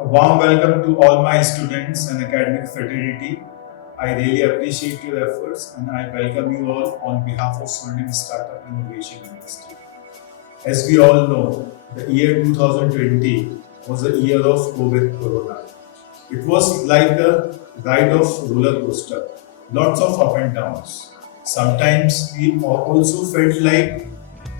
A warm welcome to all my students and academic fraternity. I really appreciate your efforts and I welcome you all on behalf of Swarnim Startup Innovation University. As we all know, the year 2020 was a year of COVID Corona. It was like a ride of roller coaster, lots of up and downs. Sometimes we also felt like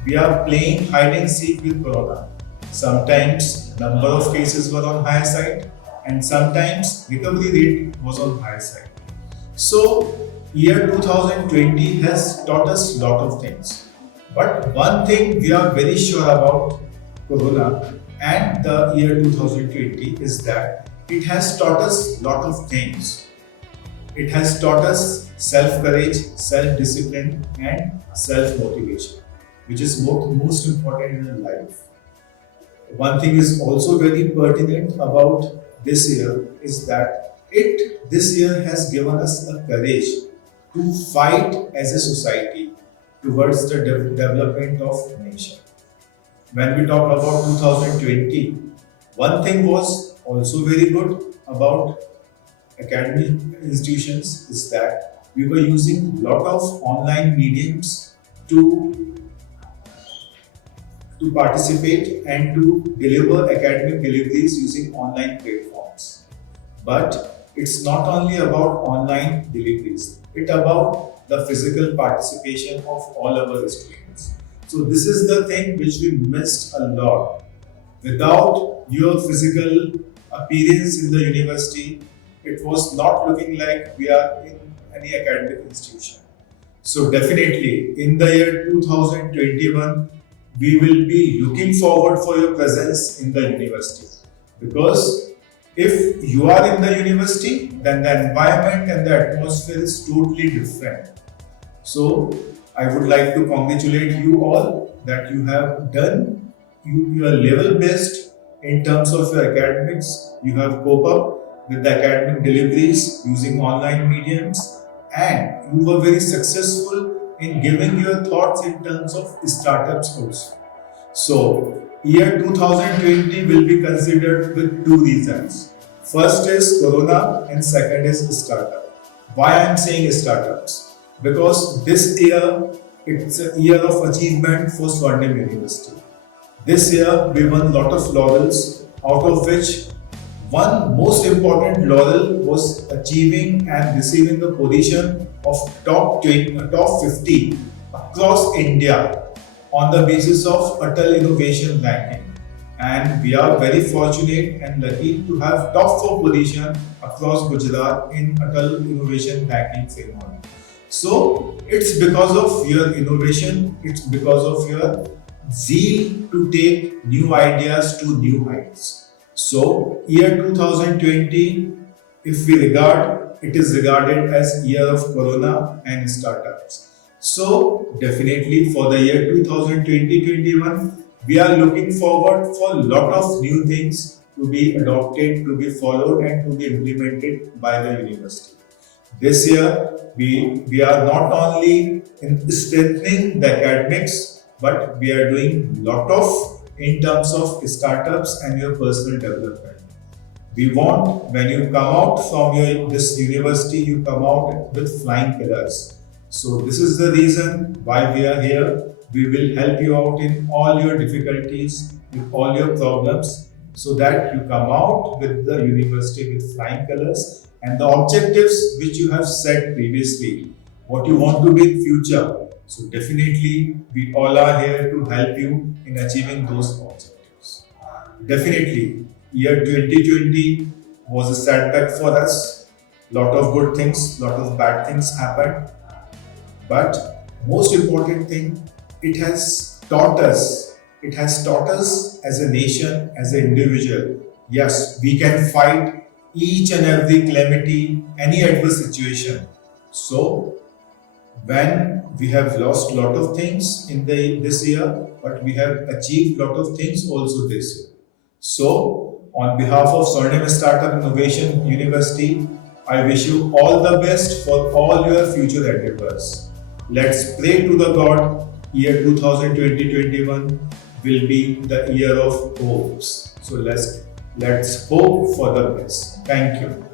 we are playing hide and seek with Corona. Sometimes number of cases were on higher side and sometimes recovery rate was on higher side. So year 2020 has taught us lot of things. But one thing we are very sure about Corona and the year 2020 is that it has taught us lot of things. It has taught us self-courage, self-discipline and self-motivation, which is most important in life. One thing is also very pertinent about this year is that this year has given us a courage to fight as a society towards the development of nation. When we talk about 2020, one thing was also very good about academic institutions is that we were using lot of online mediums to participate and to deliver academic deliveries using online platforms. But it's not only about online deliveries, it's about the physical participation of all our students. So this is the thing which we missed a lot. Without your physical appearance in the university, it was not looking like we are in any academic institution. So definitely in the year 2021, we will be looking forward for your presence in the university, because if you are in the university, then the environment and the atmosphere is totally different. So I would like to congratulate you all that you have done your level best in terms of your academics. You have cope up with the academic deliveries using online mediums and you were very successful in giving your thoughts in terms of startups also. So, year 2020 will be considered with two reasons. First is Corona and second is startup. Why I am saying startups? Because this year, it's a year of achievement for Swarnim University. This year, we won lot of laurels, out of which one most important laurel was achieving and receiving the position of top 50 across India on the basis of Atal Innovation Ranking. And we are very fortunate and lucky to have top 4 position across Gujarat in Atal Innovation Ranking ceremony. So it's because of your innovation, it's because of your zeal to take new ideas to new heights. So, year 2020, if we regard, it is regarded as year of Corona and startups. So, definitely for the year 2020-21, we are looking forward for a lot of new things to be adopted, to be followed and to be implemented by the university. This year, we are not only in strengthening the academics, but we are doing lot of in terms of startups and your personal development. We want when you come out from this university, you come out with flying colors. So this is the reason why we are here. We will help you out in all your difficulties, with all your problems, so that you come out with the university with flying colors and the objectives which you have set previously, what you want to be in future. So definitely we all are here to help you in achieving those objectives. Definitely year 2020 was a setback for us. Lot of good things, lot of bad things happened. But most important thing, it has taught us as a nation, as an individual. Yes, we can fight each and every calamity, any adverse situation. So when we have lost lot of things in this year, but we have achieved lot of things also this year. So, on behalf of Swarnim Startup Innovation University, I wish you all the best for all your future endeavors. Let's pray to the God. Year 2020-21 will be the year of hopes. So let's Let's hope for the best. Thank you.